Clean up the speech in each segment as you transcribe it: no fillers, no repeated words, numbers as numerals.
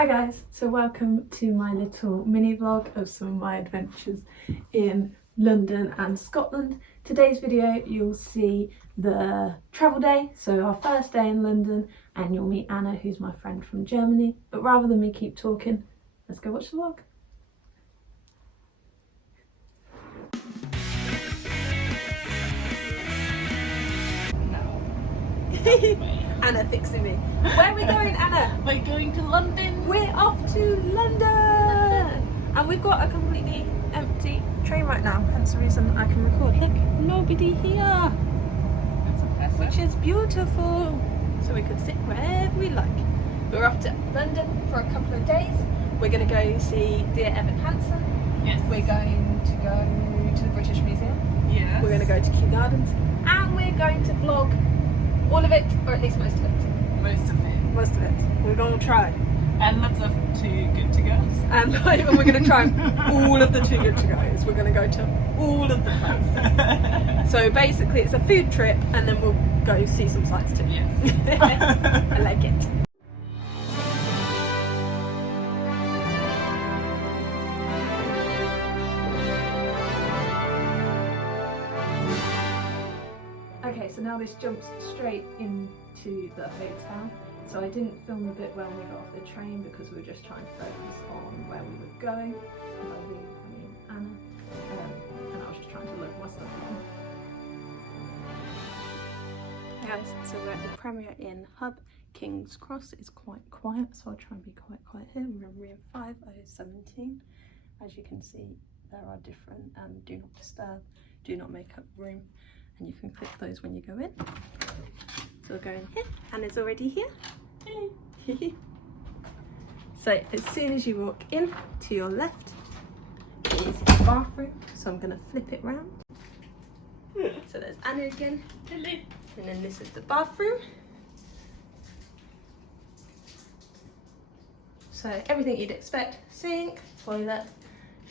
Hi guys, so welcome to my little mini vlog of some of my adventures in London and Scotland. Today's video you'll see the travel day, so our first day in London, and you'll meet Anna, who's my friend from Germany. But rather than me keep talking, let's go watch the vlog. Anna fixing me. Where are we going, Anna? We're going to London. We're off to London! And we've got a completely empty train right now, hence the reason I can record. Look, nobody here. That's impressive. Which is beautiful. So we could sit wherever we like. We're off to London for a couple of days. We're going to go see Dear Evan Hansen. Yes. We're going to go to the British Museum. Yes. We're going to go to Kew Gardens. And we're going to vlog all of it, or at least most of it. Most of it. Most of it. We're going to try. And lots of Too Good To Goes. And we're going to try all of the Too Good To Goes. We're going to go to all of the places. So basically it's a food trip and then we'll go see some sights too. Yes. I like it. Okay, so now this jumps straight into the hotel. So I didn't film the bit when we got off the train because we were just trying to focus on where we were going. And by we, I mean Anna. And I was just trying to look my stuff on. Hey guys, so we're at the Premier Inn Hub. King's Cross is quite quiet, so I'll try and be quite quiet here. We're in room 5017. As you can see, there are different do not disturb, do not make up room. And you can click those when you go in. So we'll go in here. Anna's already here. Hello. So as soon as you walk in, to your left is the bathroom. So I'm going to flip it round. So there's Anna again. Hello. And then this is the bathroom. So everything you'd expect: sink, toilet,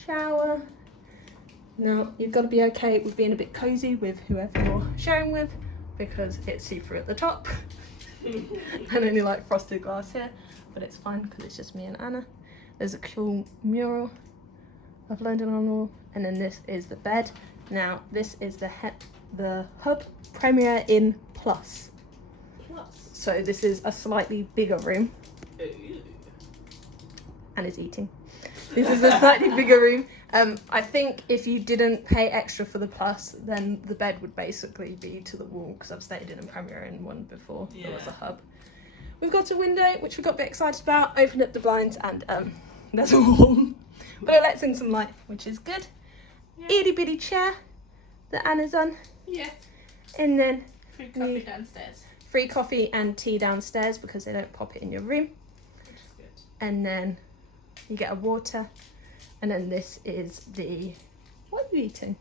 shower. Now, you've got to be okay with being a bit cosy with whoever you're sharing with because it's see-through at the top and only like frosted glass here, but it's fine because it's just me and Anna. There's a cool mural of London on the wall, and then this is the bed. Now, this is the Hub Premier Inn Plus. So this is a slightly bigger room. And is eating. This is a slightly bigger room. I think if you didn't pay extra for the plus, then the bed would basically be to the wall, because I've stayed in a Premier Inn one before. Yeah. There was a hub. We've got a window, which we got a bit excited about. Opened up the blinds and there's a wall. But it lets in some light, which is good. Yeah. Itty bitty chair that Anna's on. Yeah. And then free coffee downstairs. Free coffee and tea downstairs because they don't pop it in your room. Which is good. And then you get a water. And then this is the... What are you eating?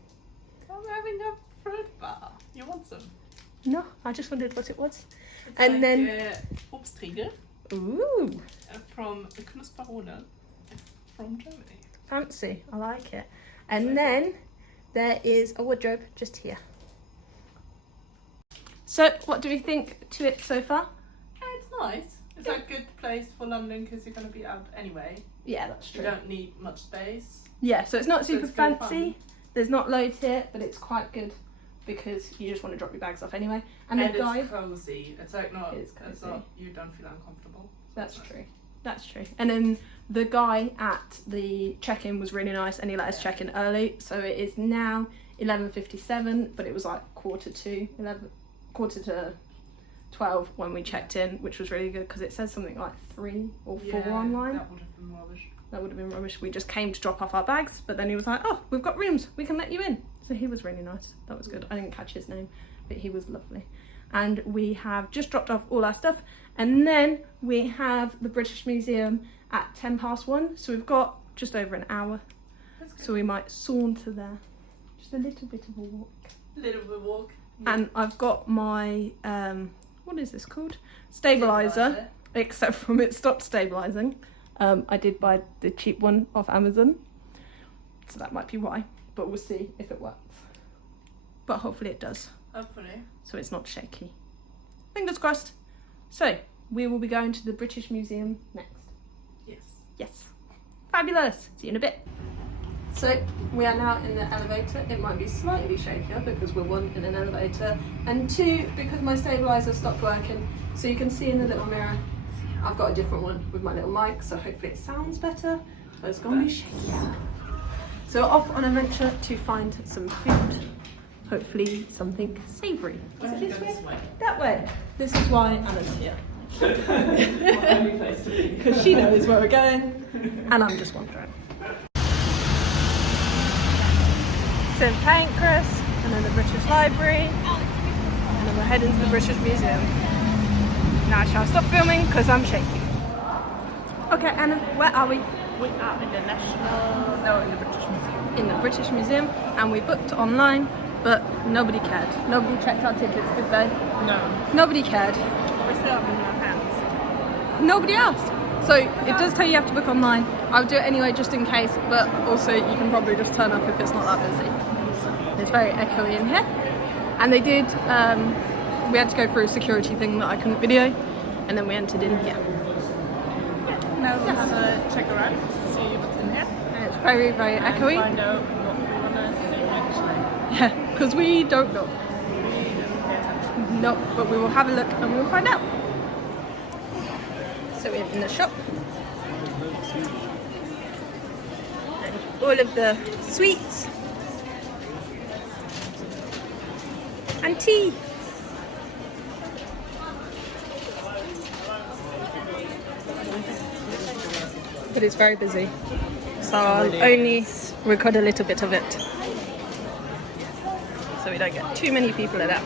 I'm having a fruit bar. You want some? No, I just wondered what it was. It's and like then... Obstriegel. Ooh! From Knusperone from Germany. Fancy, I like it. And then there is a wardrobe just here. So, what do we think to it so far? Yeah, it's nice. It's a good place for London because you're going to be out anyway. Yeah, that's true. You don't need much space. Yeah, so it's not super it's fancy. There's not loads here, but it's quite good because you just want to drop your bags off anyway. And the guide. It's cozy. It's like not. It's cozy. It's not. You don't feel uncomfortable. That's true. That's true. And then the guy at the check-in was really nice, and he let us check in early. So it is now 11:57, but it was like quarter to 12 when we checked in, which was really good because it says something like 3 or 4 online. That would have been rubbish. That would have been rubbish. We just came to drop off our bags, but then he was like, oh, we've got rooms, we can let you in. So he was really nice. That was good. I didn't catch his name, but he was lovely. And we have just dropped off all our stuff, and then we have the British Museum at 1:10 so we've got just over an hour. So we might saunter there. Just a little bit of a walk. A little bit of a walk. Yeah. And I've got my what is this called? Stabilizer. Except from it stopped stabilizing. I did buy the cheap one off Amazon, so that might be why, but we'll see if it works. But hopefully it does. Hopefully. So it's not shaky. Fingers crossed. So we will be going to the British Museum next. Yes. Yes. Fabulous. See you in a bit. So we are now in the elevator. It might be slightly shakier because we're 1 in an elevator, and 2 because my stabilizer stopped working. So you can see in the little mirror, I've got a different one with my little mic, so hopefully it sounds better. So it's gonna be shakier. So we're off on an adventure to find some food. Hopefully something savoury. Is it this way? That way. This is why Anna's here. Because she knows where we're going, and I'm just wandering. St Pancras, and then the British Library, and then we're heading to the British Museum. Now I shall stop filming because I'm shaking. Okay, Anna, where are we? We are in the in the British Museum. In the British Museum, and we booked online, but nobody cared. Nobody checked our tickets, did they? No. Nobody cared. We're still up in our hands. Nobody asked. So it does tell you have to book online. I'll do it anyway just in case, but also you can probably just turn up if it's not that busy. It's very echoey in here. And they did, we had to go through a security thing that I couldn't video, and then we entered in here. Now we'll have a check around, see what's in here. And it's very, very echoey. And find out what we want to see actually. Yeah, because we don't know. We didn't pay attention. No, but we will have a look and we will find out. So we're in the shop. And all of the sweets. And tea. But it's very busy. So I'll only record a little bit of it. So we don't get too many people at that.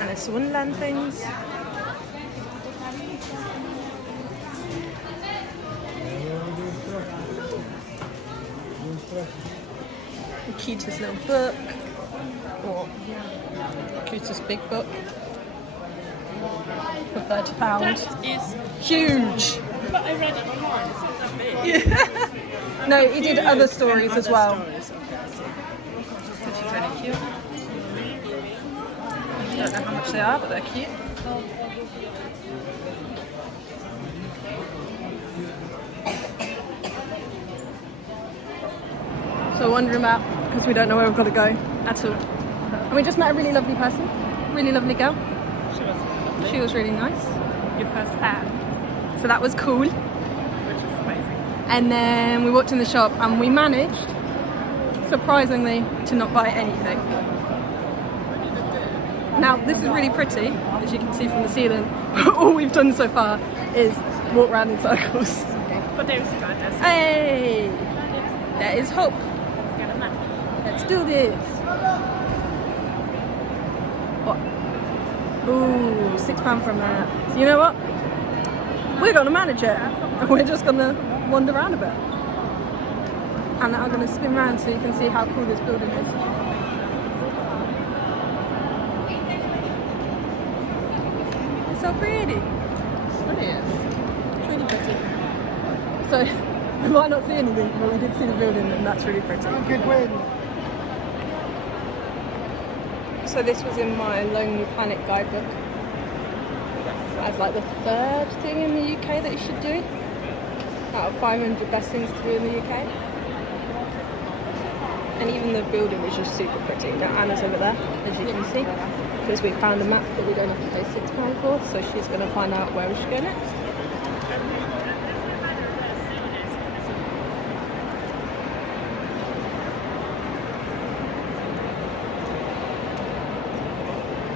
Alice Wonderland things. The cutest little book, or cutest big book for £30. Is Huge! but I read it online, it's not that big. Yeah. No, he did other stories as well. Which is really cute. I don't know how much they are, but they're cute. So we're wondering about, because we don't know where we've got to go at all. And we just met a really lovely person, really lovely girl. She was lovely. She was really nice. Your first fan, So that was cool. which is amazing. And then we walked in the shop and we managed, surprisingly, to not buy anything. Now this is really pretty, as you can see from the ceiling, but all we've done so far is walk around in circles. But there was a contest. Hey! There is hope. Let's get a map. Let's do this. What? Ooh, £6 for a map. So you know what? We're gonna manage it. We're just gonna wander around a bit. And I'm gonna spin around so you can see how cool this building is. It's so pretty. It is. It's really pretty. So we might not see anything, but we did see the building and that's really pretty. Good win. So this was in my Lonely Planet guidebook. As like the 3rd thing in the UK that you should do. Out of 500 best things to do in the UK. And even the building was just super pretty. Now Anna's over there, as you can see. Because we found a map that we don't have to pay £6 for, so she's going to find out where we should go next.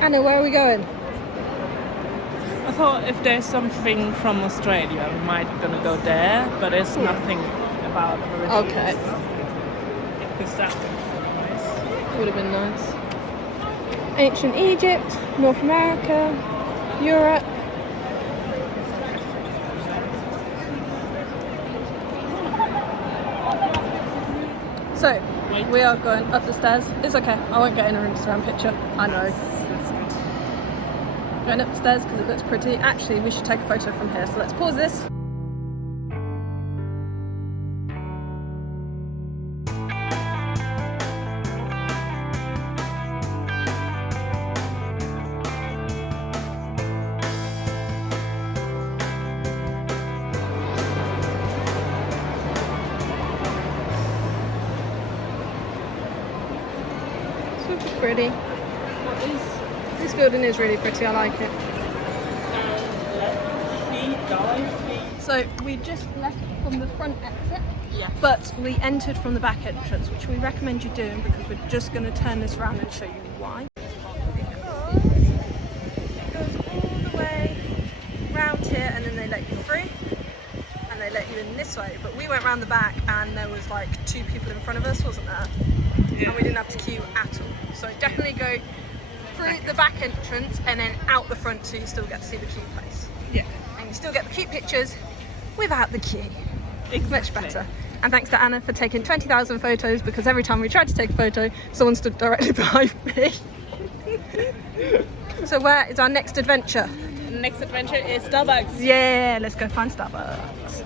Anna, where are we going? I thought if there's something from Australia, we might gonna go there, but there's nothing about originals. Okay. Because that would be nice. Would have been nice. Ancient Egypt, North America, Europe. So, wait. We are going up the stairs. It's okay. I won't get in an Instagram picture. I know. That's good. Going up the stairs because it looks pretty. Actually, we should take a photo from here. So let's pause this. Super pretty. This building is really pretty, I like it. So we just left from the front exit, Yes. but we entered from the back entrance, which we recommend you doing because we're just going to turn this around and show you why. Because it goes all the way round here and then they let you through and they let you in this way. But we went round the back and there was like 2 people in front of us, wasn't there? Yeah. And we didn't have to queue at all. So definitely go through the back entrance and then out the front so you still get to see the cute place. Yeah. And you still get the cute pictures without the queue. Exactly. Much better. And thanks to Anna for taking 20,000 photos because every time we tried to take a photo, someone stood directly behind me. So where is our next adventure? Next adventure is Starbucks. Yeah, let's go find Starbucks.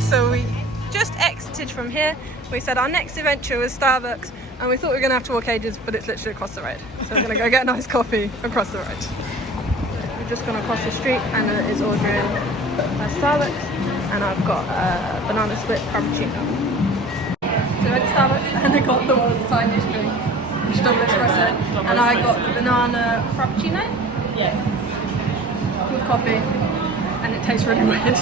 So we just exited from here. We said our next adventure was Starbucks and we thought we were going to have to walk ages, but it's literally across the road. So we're going to go get a nice coffee across the road. We've just gone across the street. Anna is ordering a Starbucks and I've got a banana split frappuccino. So at Starbucks and I got the world's tiniest drink, which is double espresso, and I got the banana frappuccino Yes. with coffee and it tastes really weird.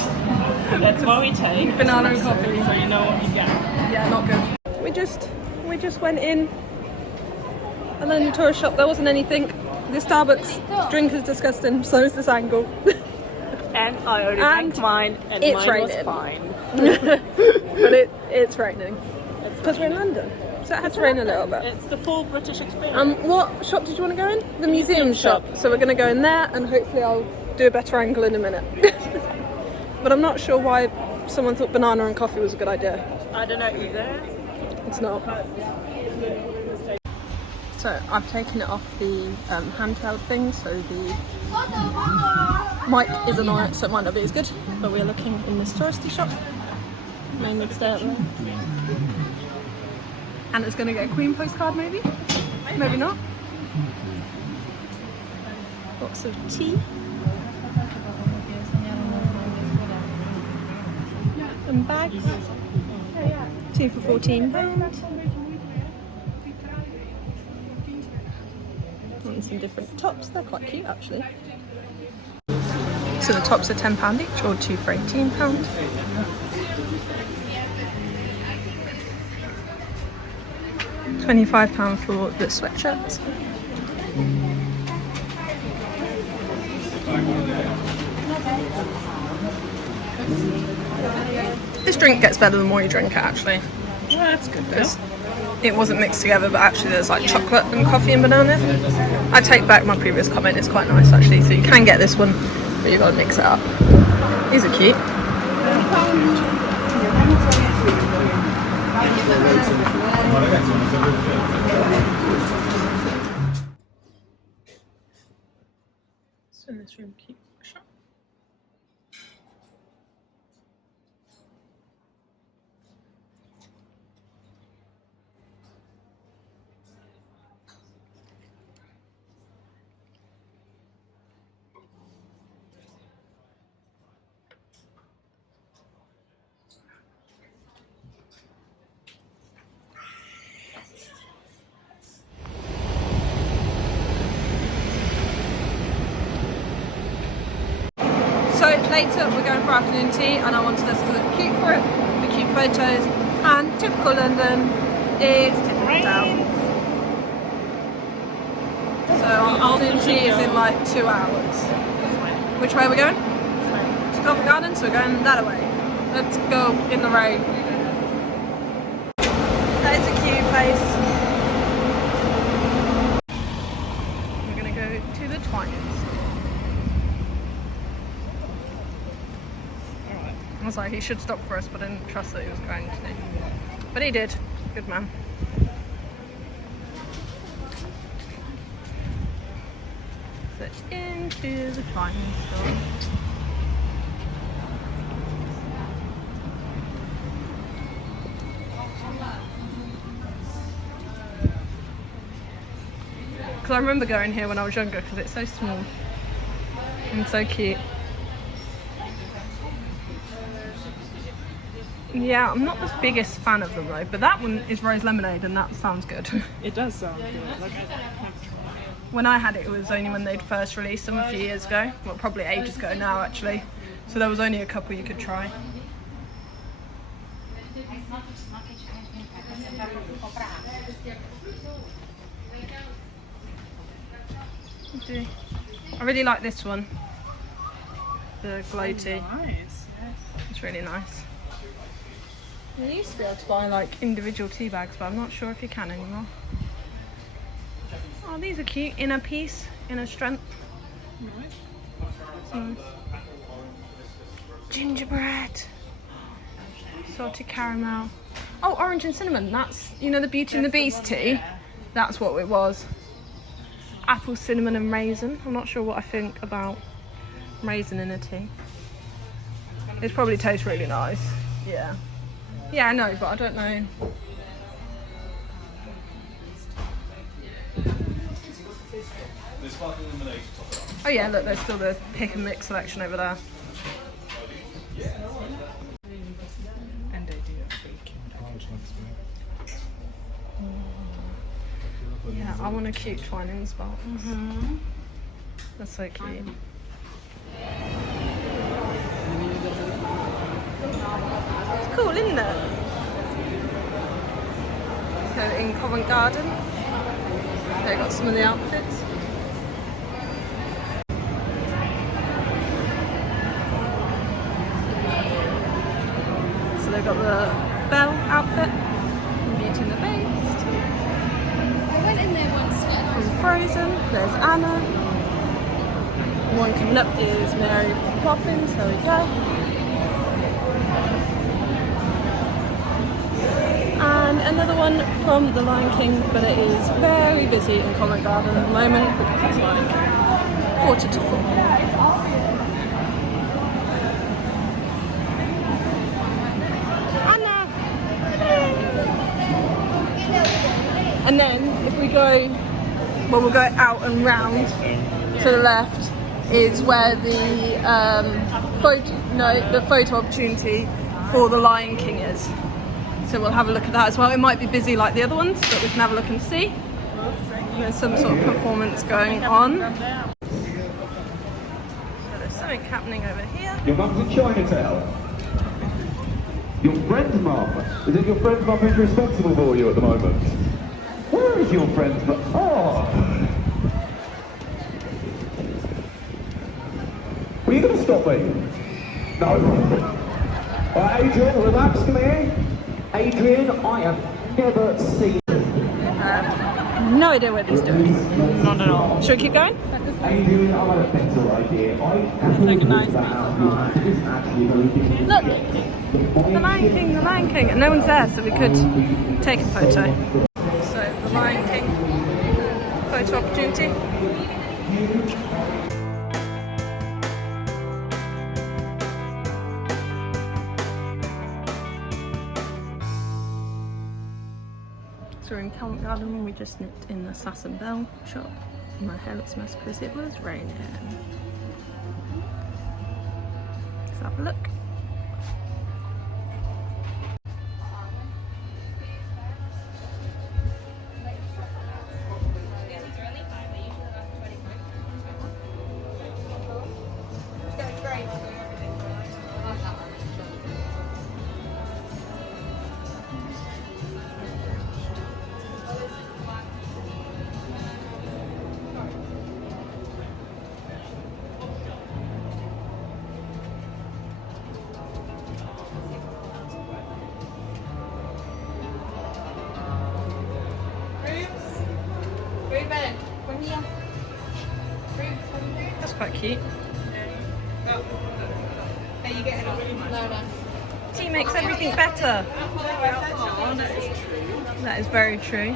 That's what we take. Banana and coffee. So you know what you get. Yeah, not good. We just went in and then the tourist shop. There wasn't anything. The Starbucks drink is disgusting. So is this angle. And I already And drank mine, and it's mine raining. was fine. But it's raining because we're in London, so it has to rain a little bit. It's the full British experience. What shop did you want to go in? The museum shop. So we're going to go in there, and hopefully I'll do a better angle in a minute. But I'm not sure why someone thought banana and coffee was a good idea. I don't know either. It's not. So I've taken it off the handheld thing, so the mic isn't on it, so it might not be as good. But we're looking in this touristy shop. Mainly stay up there. And it's going to get a Queen postcard, maybe? Maybe not. Lots of tea. Some bags. 2 for £14. And some different tops. They're quite cute, actually. So the tops are £10 each, or 2 for £18. £25 for the sweatshirts. This drink gets better the more you drink it, actually. Well, that's good though. Because it wasn't mixed together, but actually there's like chocolate and coffee and banana. I take back my previous comment, it's quite nice actually. So you can get this one, but you've got to mix it up. These are cute. So in this room, cute shop. So later we're going for afternoon tea and I wanted us to look cute for it, the cute photos, and typical London is typical down. So our afternoon tea is in like 2 hours. Which way are we going? To Covent Garden, so we're going that way. Let's go in the rain. That is a cute place. was like, he should stop for us, but I didn't trust that he was going to. But he did. Good man. So into the fine store. Because I remember going here when I was younger because it's so small and so cute. Yeah, I'm not the biggest fan of them though, but that one is rose lemonade and that sounds good. It does sound good. Like, When I had it, it was only when they'd first released them a few years ago. Well, probably ages ago now actually. So there was only a couple you could try. I really like this one, the glow tea. nice. Yeah. It's really nice. You used to be able to buy like individual tea bags, but I'm not sure if you can anymore. Oh, these are cute. Inner peace, inner strength. Nice. Gingerbread, salted caramel. Oh, orange and cinnamon. That's, you know, the Beauty and the Beast tea. That's what it was. Apple, cinnamon and raisin. I'm not sure what I think about raisin in a tea. It probably tastes really nice. Yeah. Yeah, I know, but I don't know. Oh yeah, look, there's still the pick and mix selection over there. And they do a fake. Yeah, I want a cute Twinings box. That's so cute. It's cool, isn't it? So in Covent Garden, they've got some of the outfits. So they've got the Belle outfit, Beauty and the Beast. I went in there once. From Frozen, there's Anna. One coming up is Mary Poppins, there we go. And another one from The Lion King, but it is very busy in Covent Garden at the moment because it's like 4:45. Anna! And then if we go, well, we'll go out and round to the left is where the photo opportunity for The Lion King is. So we'll have a look at that as well. It might be busy like the other ones, but we can have a look and see. There's some sort of performance going on. So there's something happening over here. Your mum's in Chinatown. Your friend's mum? Is it your friend's mum who's responsible for you at the moment? Where is your friend's mum? Oh! Were you going to stop me? No. Right, Adrian, relax, come here. Adrian, I have never seen... No idea what he's doing. Not at all. Should we keep going? Adrian, I had a better idea. It's like a nice piece of art. Look! The Lion King, the Lion King. And no one's there, so we could take a photo. So, the Lion King photo opportunity. So we're in Covent Garden and we just nipped in the Sass & Belle shop. My hair looks a mess because it was raining. Let's have a look. That's quite cute. Are you getting on? No. tea makes everything better. That is very true.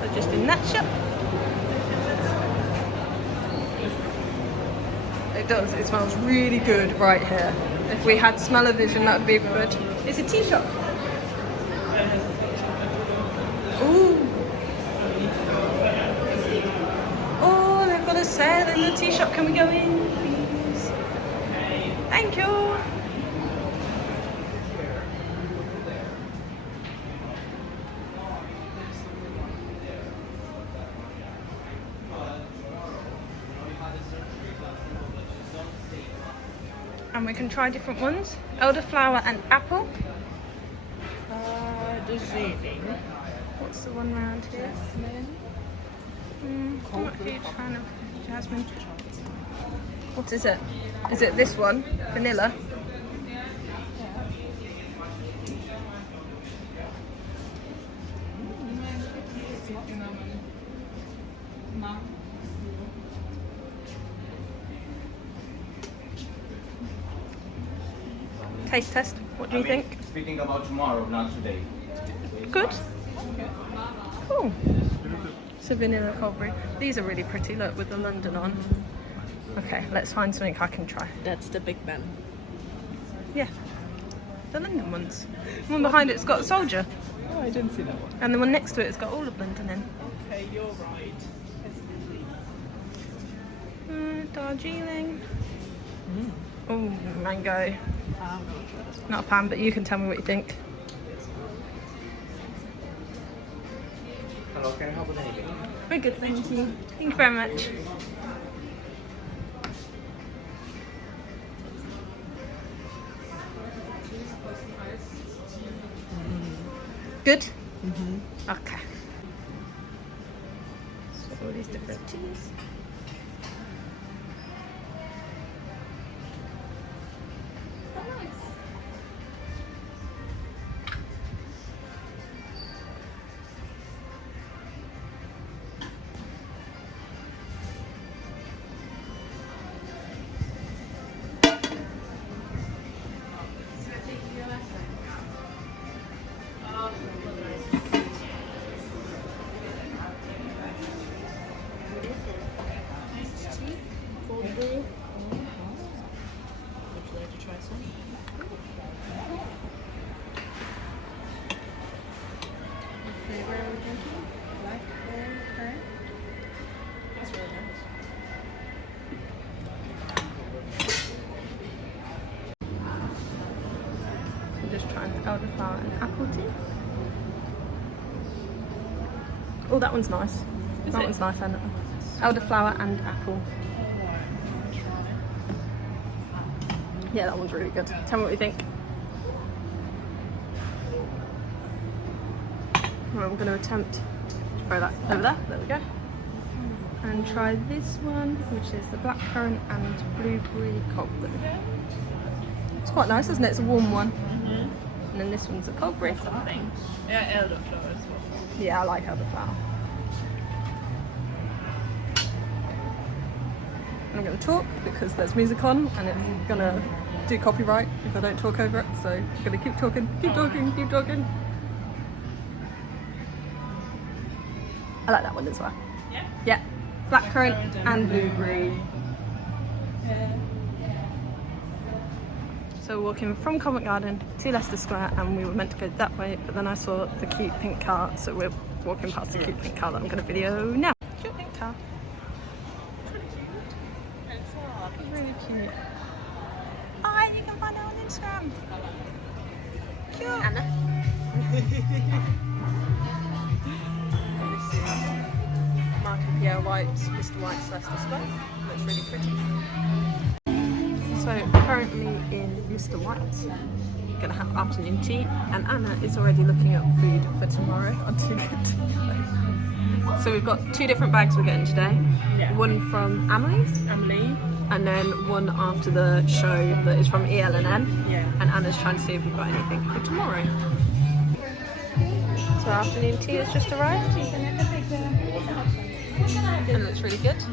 So just in that shop. It does, it smells really good right here. If we had smell-o-vision, that would be good. It's a tea shop. Ooh. Oh, they've got a sale in the tea shop. Can we go in, please? Thank you. And we can try different ones. Elderflower and apple. The Zeeling. What's the one round here? I'm not a huge fan of jasmine. What is it? Is it this one? Vanilla? Taste test. What do you think? Speaking about tomorrow, not today. Good. Cool. It's a vanilla cold brew. These are really pretty. Look, with the London on. Okay, let's find something I can try. That's the Big Ben. Yeah, the London ones. The one behind it's got a soldier, Oh, I didn't see that one. and the one next to it has got all of London in. Okay, you're right. Darjeeling. Oh, mango. I'm gonna try this one. Not a fan, but you can tell me what you think. Hello, can I help with anything? Very good, thank you. Thank you very much. Good? Okay. So all these different teas. Just trying elderflower and apple tea. Oh, that one's nice. That one's nice, isn't it? Elderflower and apple. Yeah, that one's really good. Tell me what you think. Right, we're going to attempt to throw that over there. There we go. And try this one, which is the blackcurrant and blueberry cold brew. It's quite nice, isn't it? It's a warm one. And then this one's a cold brew. Something. Yeah, elderflower as well. Yeah, I like elderflower. And I'm going to talk because there's music on and it's going to do copyright if I don't talk over it. So I'm going to keep talking, keep talking, keep talking. I like that one as well. Yeah? Yeah, blackcurrant and blueberry. So we're walking from Covent Garden to Leicester Square and we were meant to go that way, but then I saw the cute pink car, so we're walking past the cute pink car that I'm going to video now. Cute pink car. It's really cute. Hi, you can find her on Instagram. Cute. Anna. Mark and Pierre White's Mr. White's Leicester Square. Looks really pretty. So currently in Mr. White's, gonna have afternoon tea, and Anna is already looking up food for tomorrow on Too Good To Go. So we've got two different bags we're getting today. Yeah. One from Emily's, Emily. and then one after the show that is from ELNN. Yeah. And Anna's trying to see if we've got anything for tomorrow. So afternoon tea has just arrived. It looks really good. So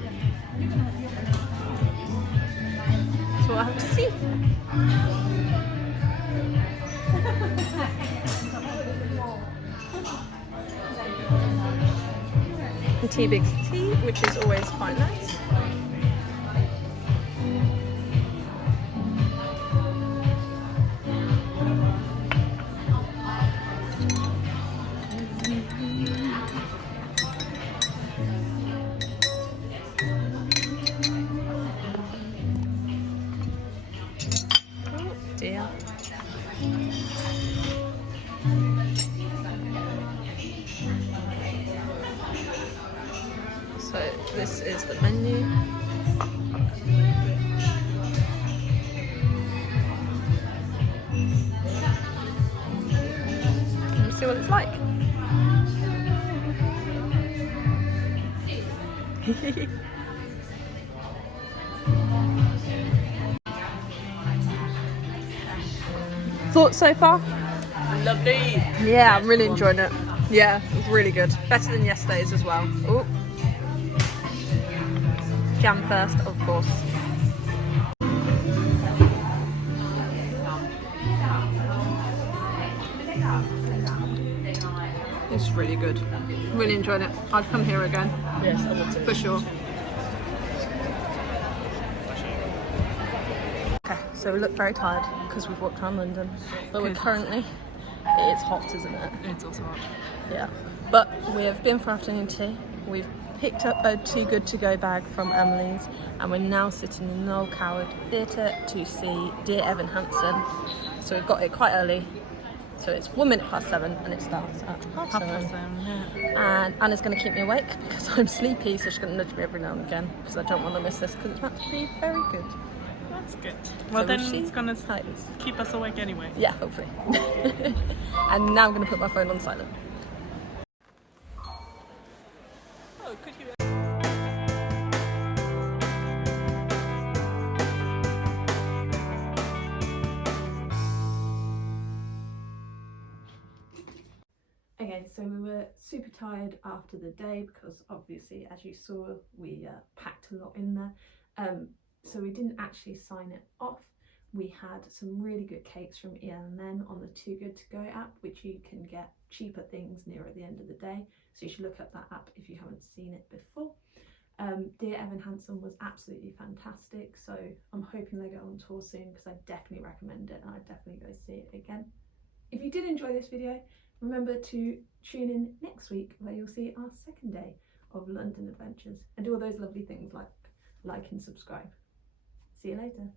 we'll have to see. The tea big's tea, which is always quite nice. Oh dear. So this is the menu. Let's see what it's like. Thoughts so far? Lovely. Yeah, I'm really enjoying it. Yeah, it was really good. Better than yesterday's as well. Oh. Jam first, of course. It's really good. Really enjoying it. I'd come here again. Yes, I would For sure. Okay, so we look very tired because we've walked around London. But we're currently, it's hot, isn't it? It's also hot. Yeah. But we have been for afternoon tea. We've picked up a Too Good To Go bag from Emily's and we're now sitting in Noel Coward Theatre to see Dear Evan Hansen. So we've got it quite early. So it's 7:01 and it starts at 7:30. Yeah. And Anna's going to keep me awake because I'm sleepy, so she's going to nudge me every now and again because I don't want to miss this because it's about to be very good. That's good. Well, So then we'll see it's gonna how it is. keep us awake anyway. Yeah, hopefully. And now I'm going to put my phone on silent. Oh, could you? Okay, so we were super tired after the day because obviously, as you saw, we packed a lot in there. So we didn't actually sign it off. We had some really good cakes from ELN on the Too Good To Go app, which you can get cheaper things near at the end of the day. So you should look up that app if you haven't seen it before. Dear Evan Hansen was absolutely fantastic. So I'm hoping they go on tour soon because I definitely recommend it and I'd definitely go see it again. If you did enjoy this video, remember to tune in next week where you'll see our second day of London adventures and do all those lovely things like and subscribe. See you later.